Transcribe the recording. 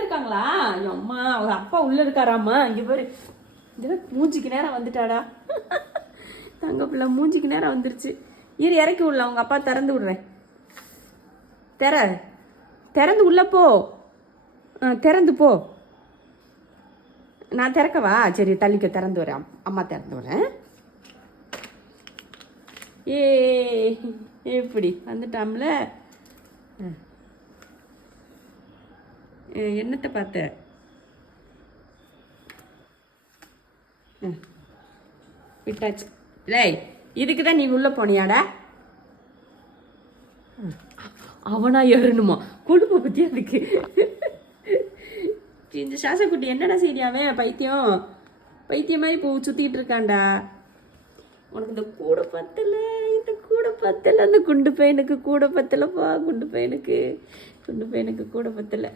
இருக்காங்களா? அம்மா அவங்க அப்பா உள்ள இருக்காராம்மா. இங்க பாரு, இந்த மூஞ்சிக்கு நேரம் வந்துட்டாடா. தங்க பிள்ளை மூஞ்சிக்கு நேரம் வந்துருச்சு. இறக்கி விடல, அவங்க அப்பா திறந்து விடுறேன். திறந்து உள்ள போ. திறந்து போ. நான் திறக்கவா? சரி தள்ளிக்க, திறந்து வரேன். அம்மா திறந்து வரேன். எப்படி வந்துட்டாம்ல? என்னத்தை பார்த்த? விட்டாச்சு. லே, இதுக்கு தான் நீ உள்ள போனியாடா? அவனா ஏறணுமா? கொழுப்பை பற்றி அதுக்கு. இந்த சாசக்குட்டி என்னடா செய்யாவே? பைத்தியம் மாதிரி இப்போ சுற்றிட்டு இருக்காண்டா. உனக்கு இந்த கூட பத்தலை, அந்த குண்டு பையனுக்கு கூட பத்தலைப்பா. குண்டு பையனுக்கு கூட பத்தலை.